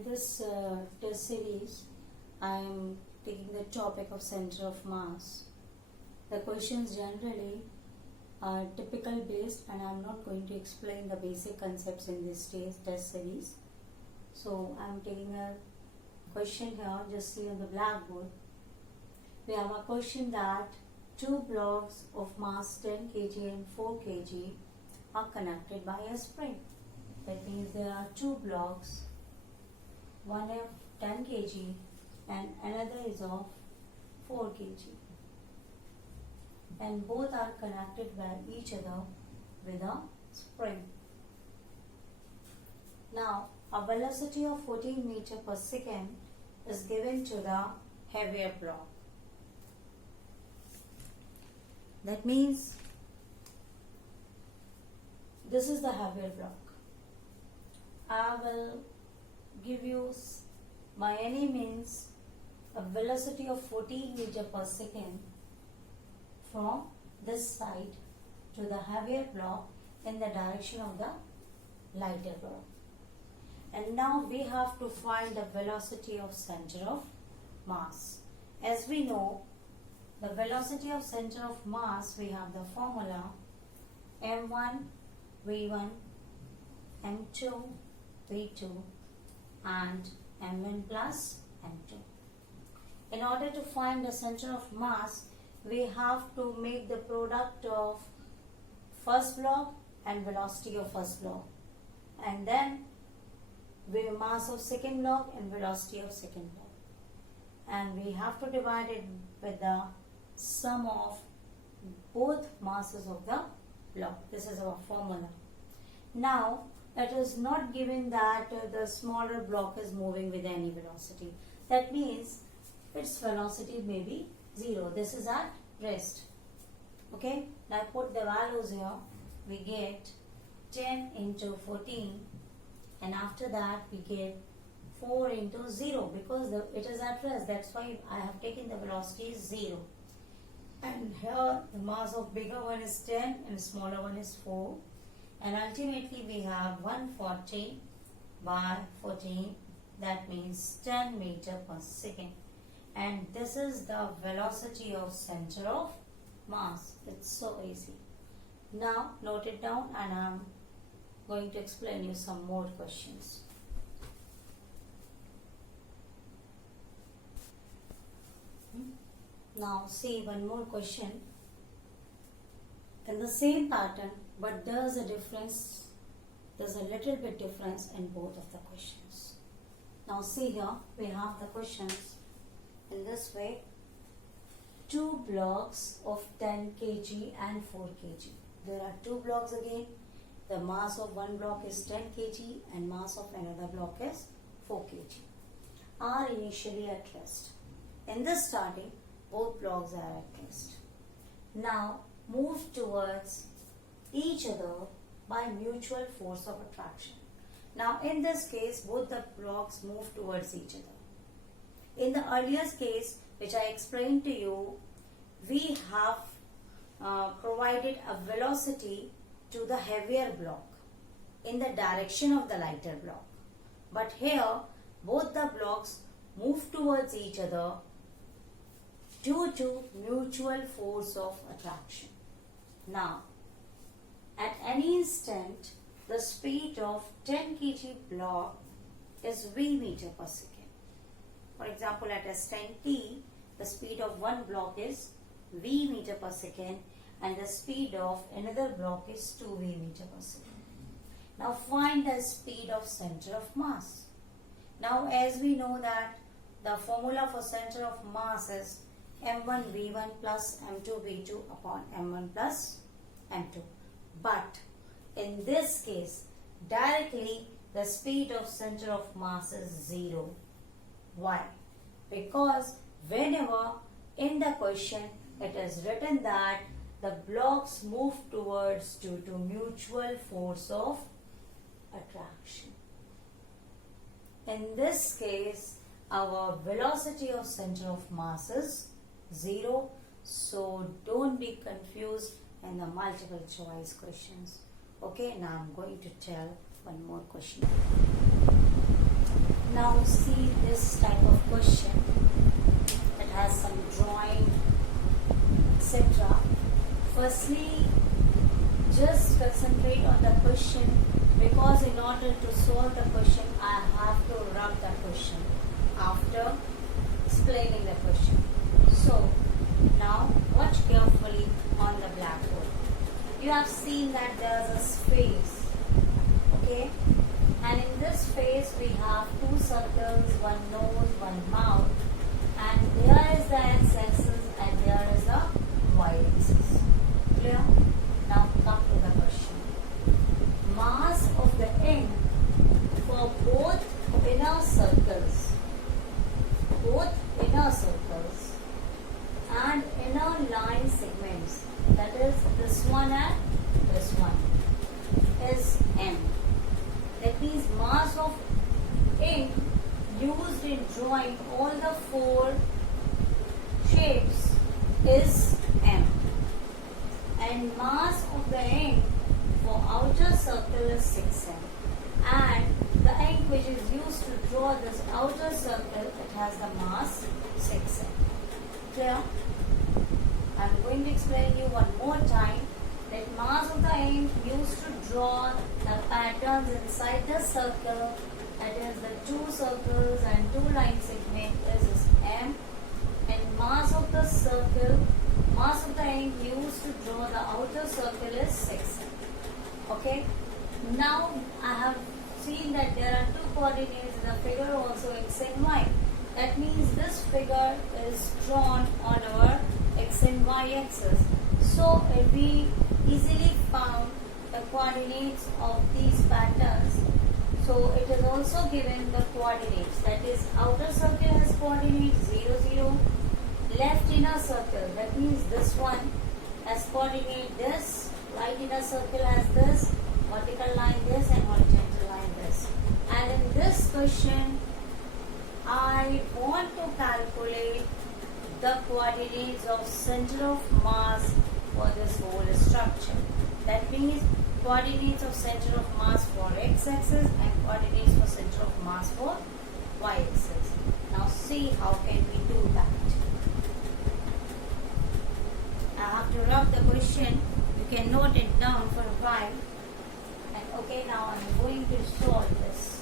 in this test series, I am taking the topic of center of mass. The questions generally are typical based, and I am not going to explain the basic concepts in this test series. So I am taking a question here, just see on the blackboard. We have a question that two blocks of mass 10 kg and 4 kg are connected by a spring. That means there are two blocks, one of 10 kg and another is of 4 kg, and both are connected by each other with a spring. Now a velocity of 14 meter per second is given to the heavier block. That means this is the heavier block. I will give you by any means a velocity of 14 meter per second from this side to the heavier block in the direction of the lighter block. And now we have to find the velocity of center of mass. As we know, the velocity of center of mass, we have the formula m1 v1 m2 v2 and m1 plus m2. In order to find the center of mass, we have to make the product of first block and velocity of first block, and then mass of second block and velocity of second block, and we have to divide it with the sum of both masses of the block. This is our formula. Now it is not given that the smaller block is moving with any velocity. That means its velocity may be 0. This is at rest. Okay, now put the values here. We get 10 into 14, and after that we get 4 into 0 because it is at rest. That's why I have taken the velocity is 0. And here the mass of bigger one is 10 and smaller one is 4. And ultimately we have 140 by 14. That means 10 meter per second. And this is the velocity of center of mass. It's so easy. Now note it down, and I'm going to explain you some more questions. Now see one more question in the same pattern, but there's a difference. There's a little bit difference in both of the questions. Now see here, we have the questions in this way. Two blocks of 10 kg and 4 kg. There are two blocks again. The mass of one block is 10 kg and mass of another block is 4 kg. Are initially at rest. In the starting, both blocks are at rest. Now move towards each other by mutual force of attraction. Now in this case, both the blocks move towards each other. In the earlier case, which I explained to you, we have provided a velocity to the heavier block in the direction of the lighter block. But here, both the blocks move towards each other due to mutual force of attraction. Now, at any instant, the speed of 10 kg block is v meter per second. For example, at S10t, the speed of one block is v meter per second, and the speed of another block is 2v meter per second. Now find the speed of center of mass. Now as we know that the formula for center of mass is m1 v1 plus m2 v2 upon m1 plus m2. But in this case, directly the speed of center of mass is 0. Why? Because whenever in the question it is written that the blocks move towards due to mutual force of attraction. In this case, our velocity of center of mass is 0. So don't be confused in the multiple choice questions. Okay, now I'm going to tell one more question. Now see this type of question that has some drawing, etc. Firstly, just concentrate on the question, because in order to solve the question, I have to rub the question after explaining the question. So, now watch carefully on the blackboard. You have seen that there is a space, okay? And in this space, we have two circles, one nose, one mouth, and there is the x-axis and there is the y-axis. Clear? Now come to the question. Mass of the ink for both inner circles and inner line segments, that is this one and this one, is m. That means mass of ink used in drawing all the four shapes is m. And mass of the ink for outer circle is 6m. And the ink which is used to draw this outer circle, it has the mass 6m. Clear? I am going to explain you one more time that mass of the ink used to draw the patterns inside the circle, that is the two circles and two line segment, is m. And mass of the ink used to draw the outer circle is 6m. Okay? Now I have seen that there are two coordinates in the figure also, x and y. That means this figure is drawn on our x and y axis. So if we easily found the coordinates of these patterns, so it is also given the coordinates, that is outer circle has coordinates 0, 0, left inner circle, that means this one has coordinate this, right inner circle has this, vertical line this, and horizontal line this. And in this question, I want to calculate the coordinates of center of mass for this whole structure. That means coordinates of center of mass for x-axis and coordinates for center of mass for y-axis. Now see how can we do that. I have to rub the question. You can note it down for a while. And okay, now I'm going to solve this.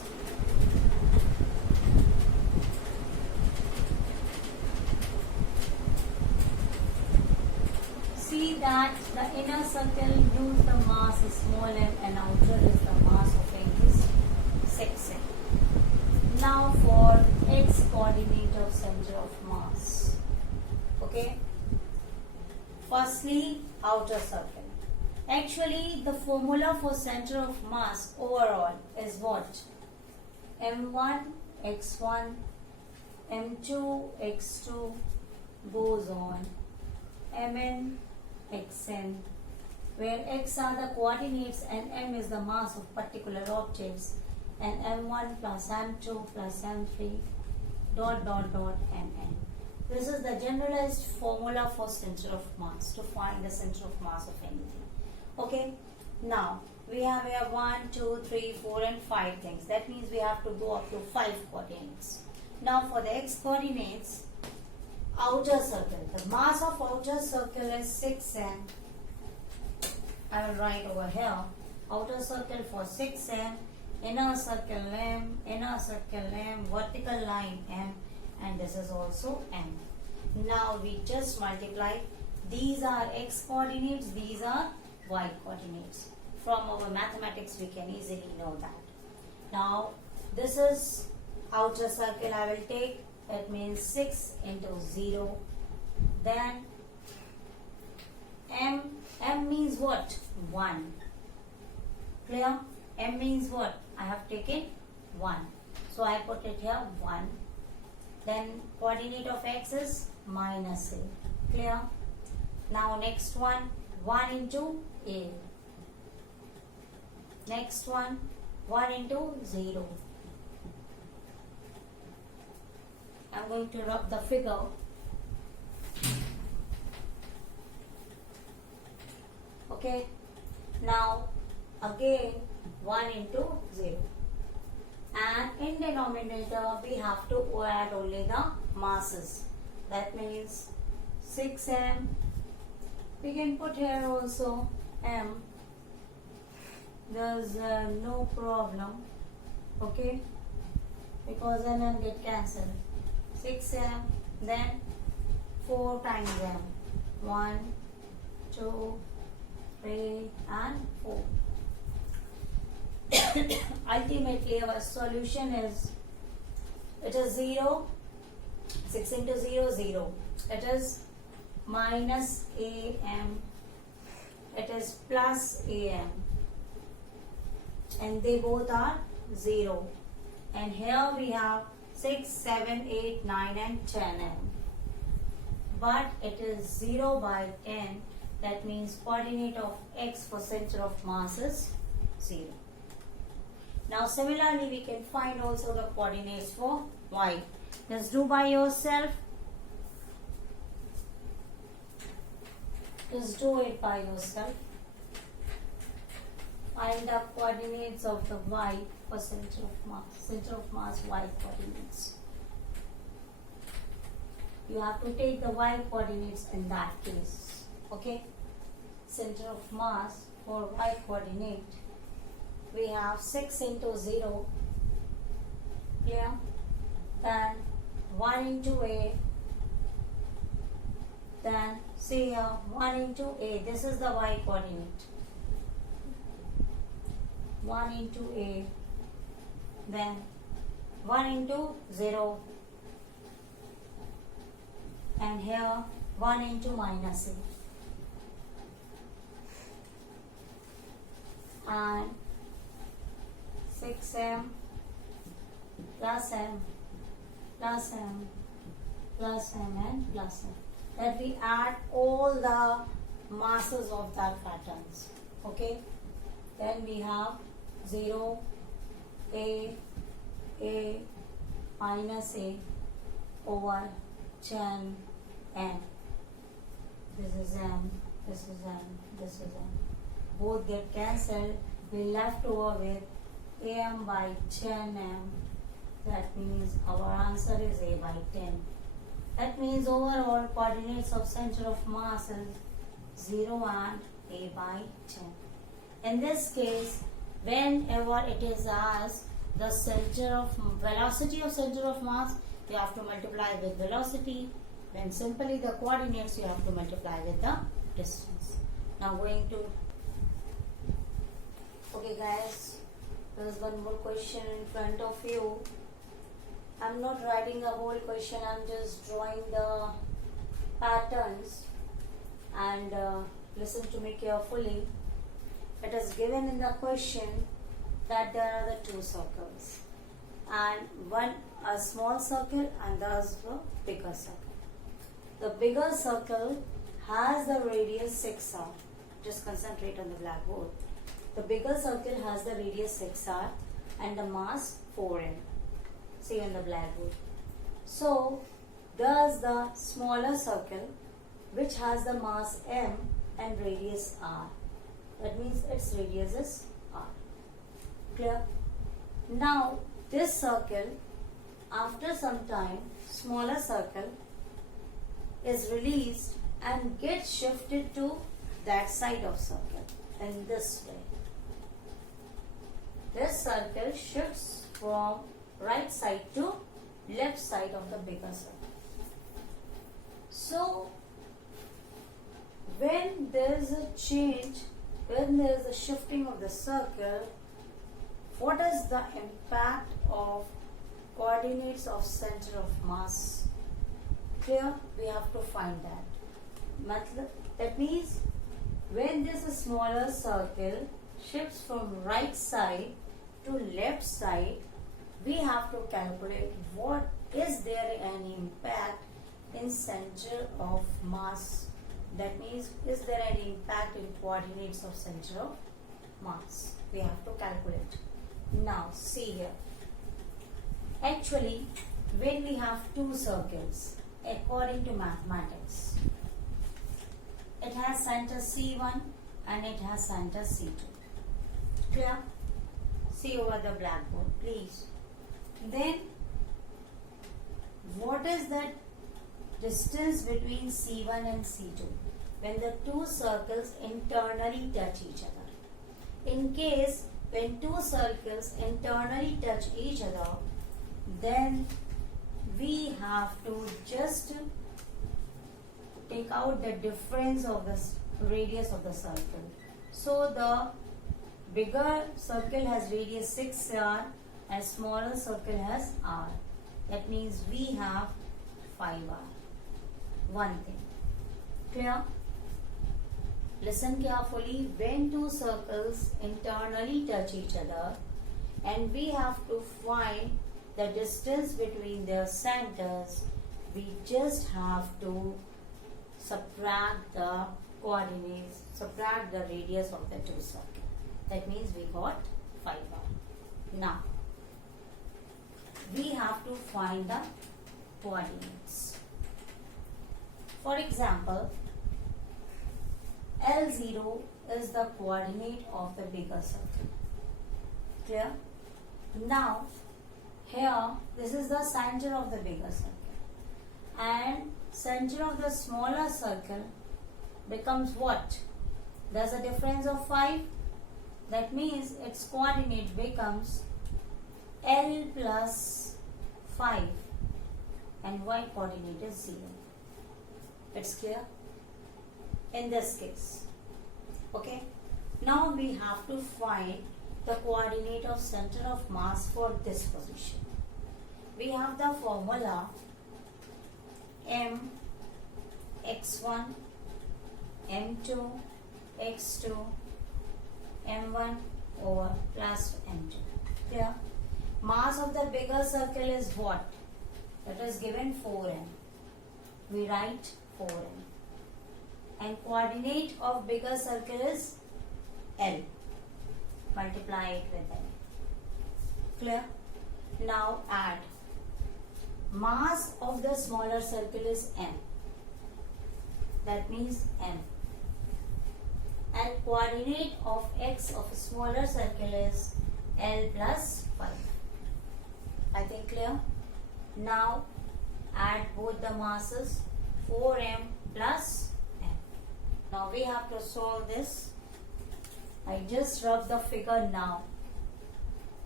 See that the inner circle use the mass is small m and outer is the mass of ink is 6m. Now for x coordinate of center of mass. Okay. Firstly, outer circle. Actually, the formula for center of mass overall is what? m1, x1, m2, x2 goes on, mn, xn, where x are the coordinates and m is the mass of particular objects, and m1 plus m2 plus m3 dot dot dot mn. This is the generalized formula for center of mass, to find the center of mass of anything. Okay, now we have here 1, 2, 3, 4 and 5 things. That means we have to go up to 5 coordinates. Now for the x coordinates, outer circle. The mass of outer circle is 6m. I will write over here. Outer circle for 6m, inner circle m, vertical line m, and this is also m. Now we just multiply. These are x coordinates, these are y coordinates. From our mathematics we can easily know that. Now this is outer circle I will take. That means 6 into 0. Then m means what? 1. Clear? M means what? I have taken 1. So I put it here 1. Then coordinate of x is minus a. Clear? Now next one, 1 into a. Next one, 1 into 0. I'm going to rub the figure. Okay. Now again 1 into 0. and in denominator we have to add only the masses. That means 6m. We can put here also m. There's no problem, okay, because m get cancelled. 6m, then 4 times m. 1, 2, 3 and 4. Ultimately our solution is, it is 0. 6 into 0, 0. It is minus am. It is plus am. And they both are 0. And here we have 6, 7, 8, 9 and 10m. But it is 0 by 10. That means coordinate of x for center of mass is 0. Now similarly we can find also the coordinates for y. Just do by yourself. Just do it by yourself. Find the coordinates of the y for center of mass. Center of mass y coordinates. You have to take the y coordinates in that case. Okay? Center of mass for y coordinate. We have 6 into 0. Clear? Then 1 into a. Then see here 1 into a. This is the y coordinate. 1 into a. Then 1 into 0. And here 1 into minus a. And 6m plus m plus m plus m and plus m. That we add all the masses of that patterns. Okay. Then we have 0, a, minus a over 10 m. This is m, this is m, this is m. Both get cancelled. We left over with am by 10m. That means our answer is a by 10. That means overall coordinates of center of mass is 0 and a by 10. In this case, whenever it is asked the center of velocity of center of mass, you have to multiply with velocity. Then simply the coordinates you have to multiply with the distance. Now going to, okay guys, there is one more question in front of you. I'm not writing the whole question, I'm just drawing the patterns, and listen to me carefully. It is given in the question that there are the two circles, and one a small circle and the other bigger circle. The bigger circle has the radius 6r. Just concentrate on the blackboard. The bigger circle has the radius 6r and the mass 4m. See on the blackboard. So, there's the smaller circle which has the mass m and radius r. That means its radius is r. Clear? Now, this circle, after some time, smaller circle is released and gets shifted to that side of circle in this way. This circle shifts from right side to left side of the bigger circle. So, when there is a change, when there is a shifting of the circle, what is the impact of coordinates of center of mass? Clear? We have to find that. That means when this smaller circle shifts from right side to left side, we have to calculate what is there an impact in center of mass. That means, is there any impact in coordinates of center of mass? We have to calculate. Now, see here. Actually, when we have two circles, according to mathematics, it has center C1 and it has center C2. Clear? See over the blackboard, please. Then what is that distance between C1 and C2 when the two circles internally touch each other? In case when two circles internally touch each other, then we have to just take out the difference of the radius of the circle. So the bigger circle has radius 6r and smaller circle has r. That means we have 5r. One thing. Clear? Listen carefully. When two circles internally touch each other and we have to find the distance between their centers, we just have to subtract the coordinates, subtract the radius of the two circles. That means we got 5r. Now, we have to find the coordinates. For example, L0 is the coordinate of the bigger circle. Clear? Now, here, this is the center of the bigger circle. And center of the smaller circle becomes what? There's a difference of 5. That means its coordinate becomes L plus 5 and y coordinate is 0. It's clear? In this case. Okay. Now we have to find the coordinate of center of mass for this position. We have the formula m x1 m2 x2 m1 over plus m2. Clear? Mass of the bigger circle is what? That is given 4m. We write 4m. And coordinate of bigger circle is L. Multiply it with L. Clear? Now add. Mass of the smaller circle is m. That means m. And coordinate of x of a smaller circle is L plus 5. I think clear? Now add both the masses, 4m plus m. Now we have to solve this. I just rub the figure now.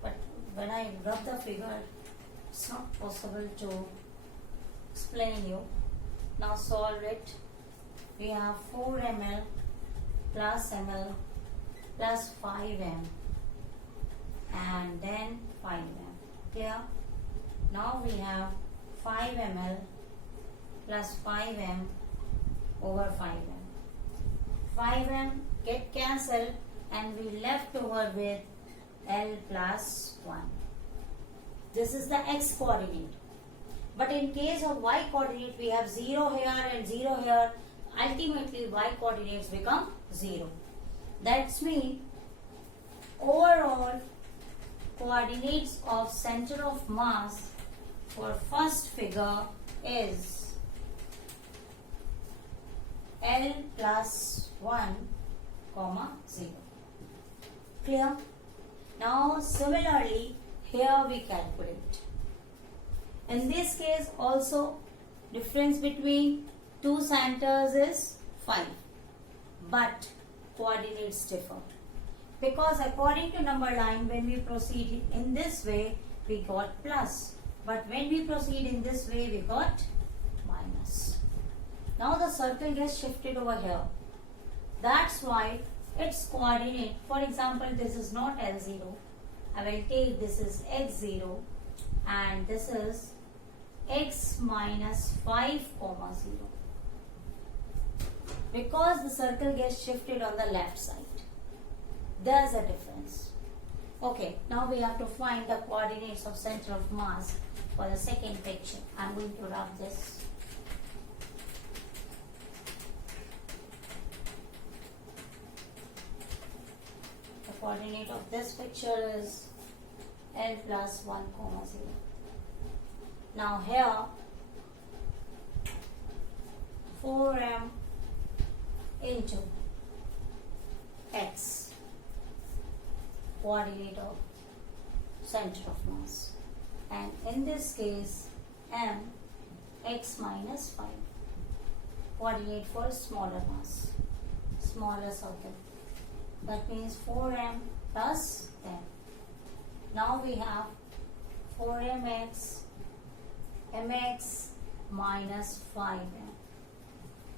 But when I rub the figure, it's not possible to explain you. Now solve it. We have 4 ml plus ml plus 5m and then 5m. Clear? Now we have 5 ml plus 5m over 5m. 5m get cancelled and we left over with L plus 1. This is the x coordinate. But in case of y coordinate, we have 0 here and 0 here. Ultimately, y coordinates become 0. That's mean overall coordinates of center of mass for first figure is L plus 1, 0. Clear? Now similarly, here we calculate. In this case also, difference between two centers is 5. But coordinates differ. Because according to number line, when we proceed in this way, we got plus. But when we proceed in this way, we got minus. Now the circle gets shifted over here. That's why its coordinate, for example, this is not L0. I will take this is x0 and this is x minus 5, 0. Because the circle gets shifted on the left side. There's a difference. Okay, now we have to find the coordinates of center of mass for the second picture. I'm going to rub this. The coordinate of this picture is L plus 1, 0. Now here 4m into x, coordinate of center of mass, and in this case m x minus 5, coordinate for smaller mass, smaller circle. That means 4m plus 10. Now we have 4mx mx minus 5m.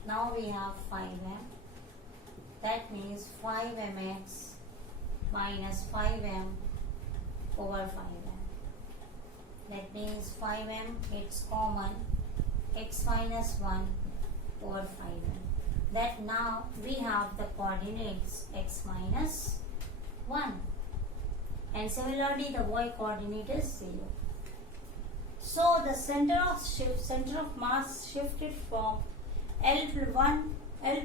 Now we have 5m. That means 5mx minus 5m over 5m. That means 5m it's common, x minus 1 over 5m. That now we have the coordinates x minus 1. And similarly the y coordinate is 0. So the center of mass shifted from L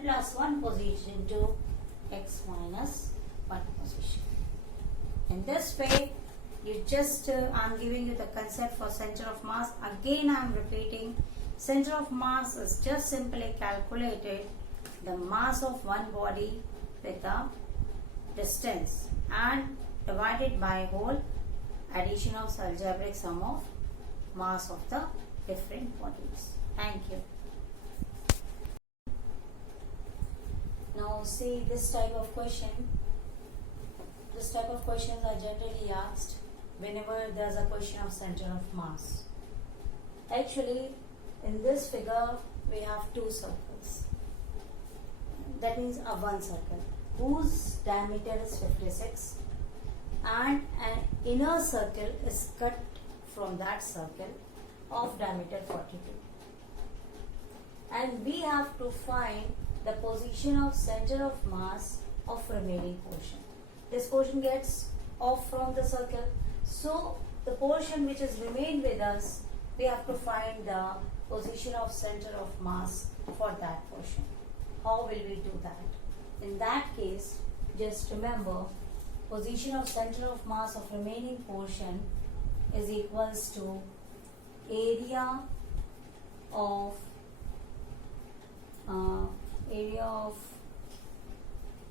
plus 1 position to x minus 1 position. In this way, you just I'm giving you the concept for center of mass. Again I'm repeating, center of mass is just simply calculated the mass of one body with a distance and divided by whole addition of algebraic sum of mass of the different bodies. Thank you. Now see this type of question. This type of questions are generally asked whenever there is a question of center of mass. Actually, in this figure we have two circles. That means a one circle whose diameter is 56 and an inner circle is cut from that circle of diameter 42. And we have to find the position of center of mass of remaining portion. This portion gets off from the circle. So the portion which is remained with us, we have to find the position of center of mass for that portion. How will we do that? In that case, just remember, position of center of mass of remaining portion is equals to area of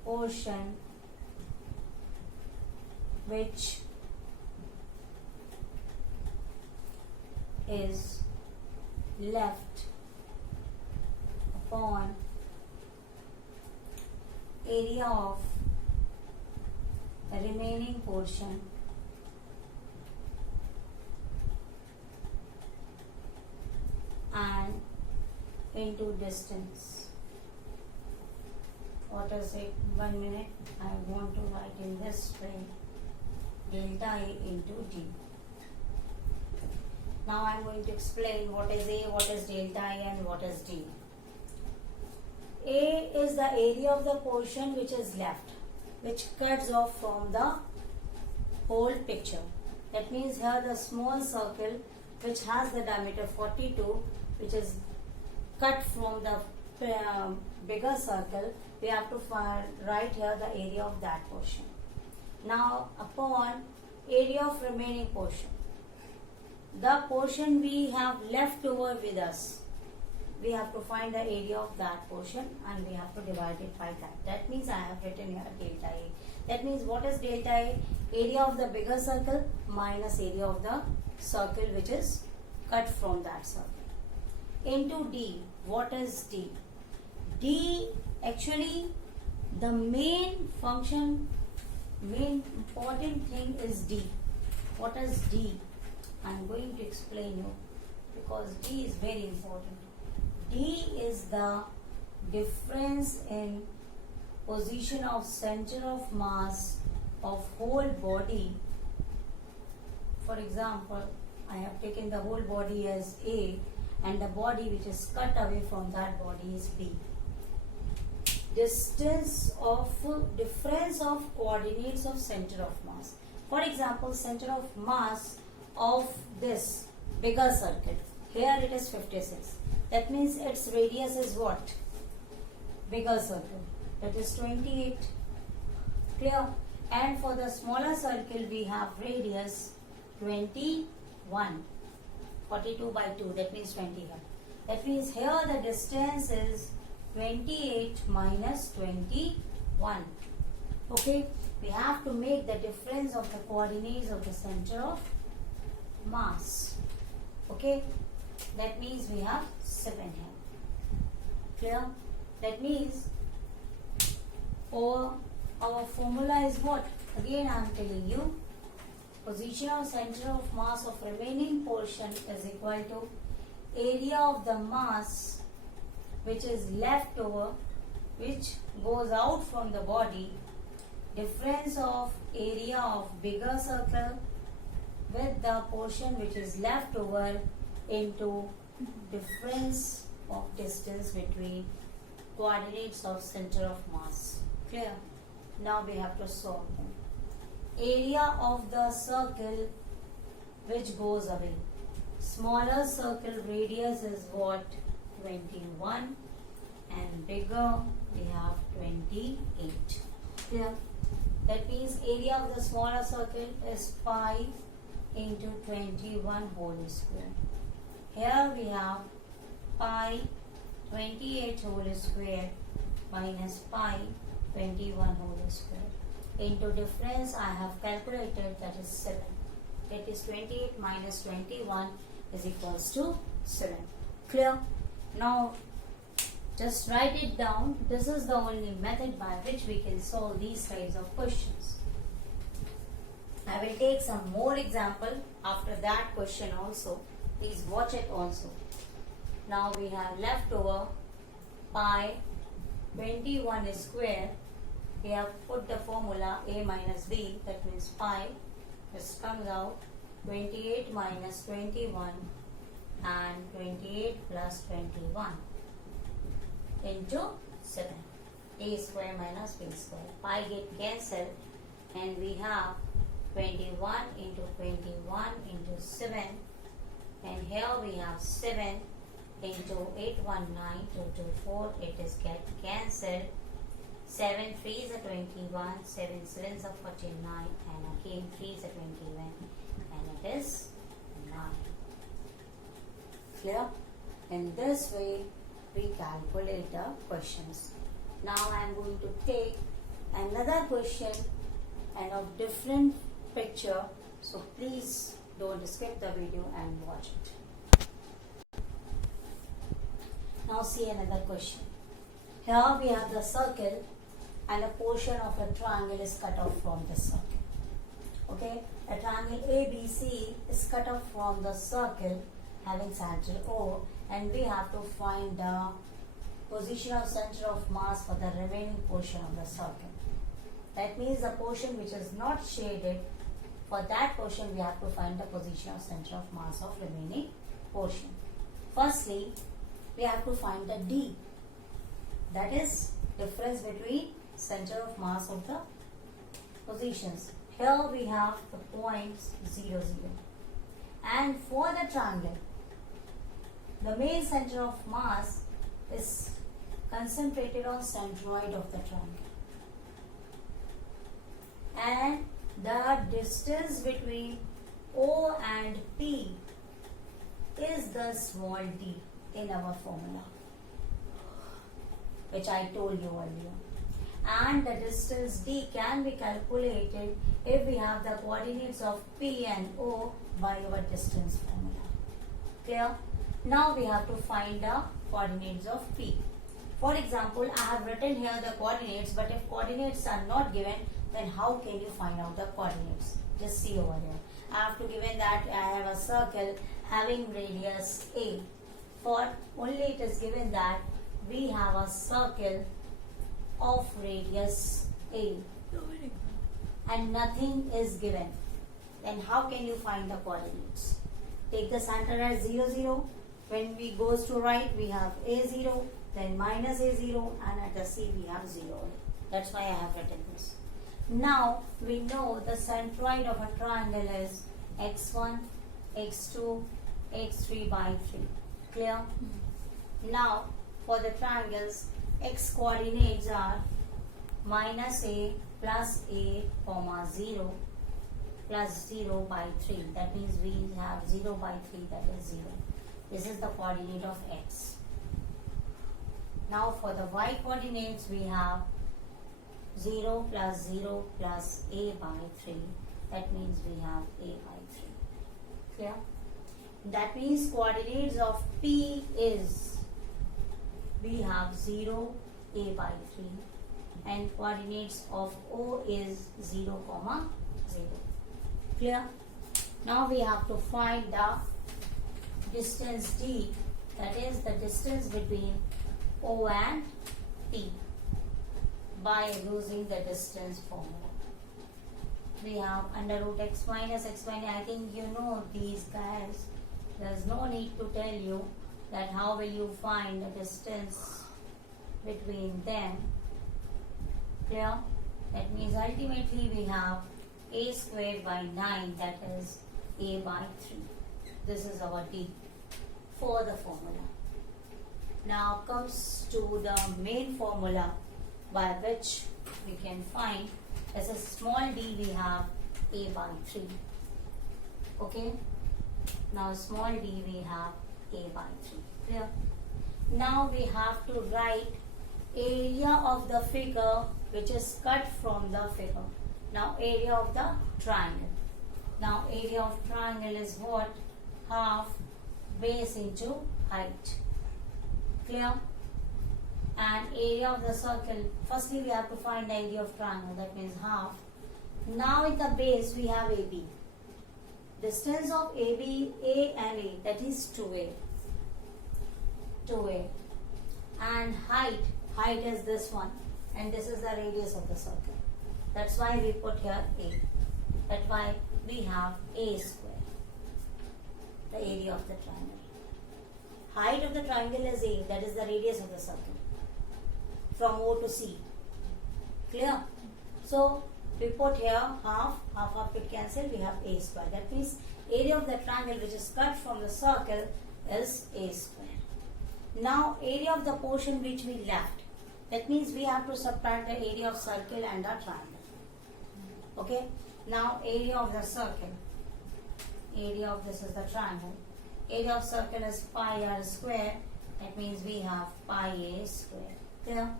portion which is left upon area of the remaining portion and into distance. What is it? 1 minute. I want to write in this way, delta A into D. Now I am going to explain what is A, what is delta A and what is D. A is the area of the portion which is left, which cuts off from the whole picture. That means here the small circle which has the diameter 42, which is cut from the bigger circle, we have to write here the area of that portion. Now upon area of remaining portion, the portion we have left over with us, we have to find the area of that portion and we have to divide it by that. That means I have written here delta A. That means what is delta A? Area of the bigger circle minus area of the circle which is cut from that circle. Into D. What is D? D, actually the main function, main important thing is D. What is D? I am going to explain you because D is very important. D is the difference in position of center of mass of whole body. For example, I have taken the whole body as A and the body which is cut away from that body is B. Difference of coordinates of center of mass. For example, center of mass of this bigger circle. Here it is 56. That means its radius is what? Bigger circle. That is 28. Clear? And for the smaller circle we have radius 21. 42 by 2. That means 21. That means here the distance is 28 minus 21. Okay? We have to make the difference of the coordinates of the center of mass. Okay, that means we have 7 here. Clear? That means our formula is what? Again I am telling you, position of center of mass of remaining portion is equal to area of the mass which is left over, which goes out from the body, difference of area of bigger circle with the portion which is left over into difference of distance between coordinates of center of mass. Clear? Now we have to solve them. Area of the circle which goes away. Smaller circle radius is what? 21, and bigger we have 28. Clear? That means area of the smaller circle is pi into 21 whole square. Here we have pi 28 whole square minus pi 21 whole square. Into difference I have calculated, that is 7. That is 28 minus 21 is equals to 7. Clear? Now just write it down. This is the only method by which we can solve these types of questions. I will take some more example after that question also. Please watch it also. Now we have left over pi 21 square. We have put the formula a minus b, that means pi. This comes out 28 minus 21 and 28 plus 21 into 7. A square minus b square. Pi get cancelled and we have 21 into 21 into 7, and here we have 7 into 819 224. It is get cancelled. 7 3s are 21, 7 7s are 49, and again 3s are 21, and it is 9. Clear? In this way we calculate the questions. Now I am going to take another question and of different picture, so please don't skip the video and watch it. Now see another question. Here we have the circle and a portion of a triangle is cut off from the circle. Okay, a triangle ABC is cut off from the circle having center O, and we have to find the position of center of mass for the remaining portion of the circle. That means the portion which is not shaded, for that portion we have to find the position of center of mass of remaining portion. Firstly, we have to find the D, that is difference between center of mass of the positions. Here we have the points 0, 0. And for the triangle, the main center of mass is concentrated on centroid of the triangle. And the distance between O and P is the small d in our formula, which I told you earlier. And the distance d can be calculated if we have the coordinates of P and O by our distance formula. Clear? Now we have to find the coordinates of P. For example, I have written here the coordinates, but if coordinates are not given, then how can you find out the coordinates? Just see over here. I have to given that I have a circle having radius A. For only it is given that we have a circle of radius A and nothing is given. Then how can you find the coordinates? Take the center as 0, 0. When we goes to right, we have A0, then minus A0, and at the C we have 0. That's why I have written this. Now we know the centroid of a triangle is x1, x2, x3 by 3. Clear? Now for the triangles, x coordinates are minus a plus a comma 0 plus 0 by 3. That means we have 0 by 3, that is 0. This is the coordinate of x. Now for the y coordinates, we have 0 plus 0 plus a by 3. That means we have a by 3. Clear? That means coordinates of P is, we have 0, a by 3, and coordinates of O is 0, 0. Clear? Now we have to find the distance D, that is the distance between O and P, by using the distance formula. We have under root x minus x minus. I think you know these guys. There's no need to tell you that how will you find the distance between them. Clear? That means ultimately we have a squared by 9, that is a by 3. This is our D for the formula. Now comes to the main formula by which we can find, as a small d we have a by 3. Okay? Now small d we have a by 3. Clear? Now we have to write area of the figure which is cut from the figure. Now area of the triangle. Now area of triangle is what? Half base into height. Clear? And area of the circle, firstly we have to find the area of triangle, that means half. Now in the base we have AB. Distance of AB, A and A, that is 2A. 2A. And height is this one, and this is the radius of the circle. That's why we put here A. That's why we have A square, the area of the triangle. Height of the triangle is A, that is the radius of the circle, from O to C. Clear? So we put here half it cancel, we have A square. That means area of the triangle which is cut from the circle is A square. Now area of the portion which we left, that means we have to subtract the area of circle and the triangle. Okay? Now area of the circle, area of this is the triangle, area of circle is pi r square, that means we have pi a square. Clear?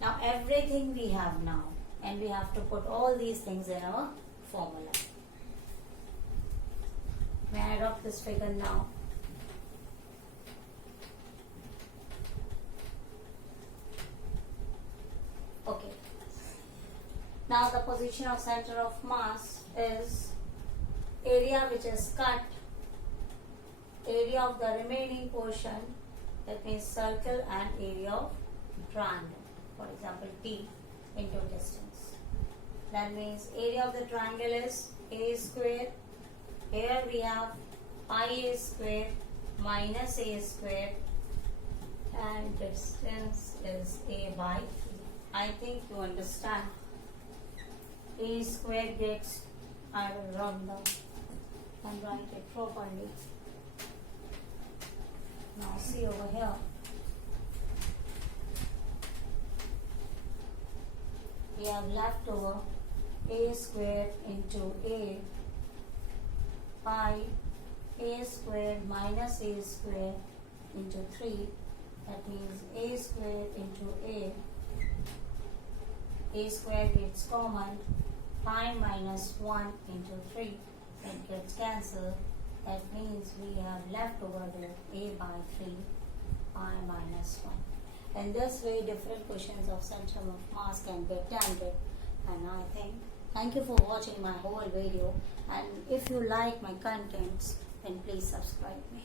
Now everything we have now, and we have to put all these things in our formula. May I drop this figure now? Okay. Now the position of center of mass is area which is cut, area of the remaining portion, that means circle, and area of triangle. For example, T into distance. That means area of the triangle is A square. Here we have pi a square minus a square, and distance is A by 3. I think you understand. A square gets, I will run down and write it properly. Now see over here. We have left over a square into a pi a square minus a square into 3. That means a square into a square gets common, pi minus 1 into 3, that gets cancelled. That means we have left over there a by 3, pi minus 1. And this way different questions of center of mass can be attempted. And I think, thank you for watching my whole video, and if you like my contents, then please subscribe me.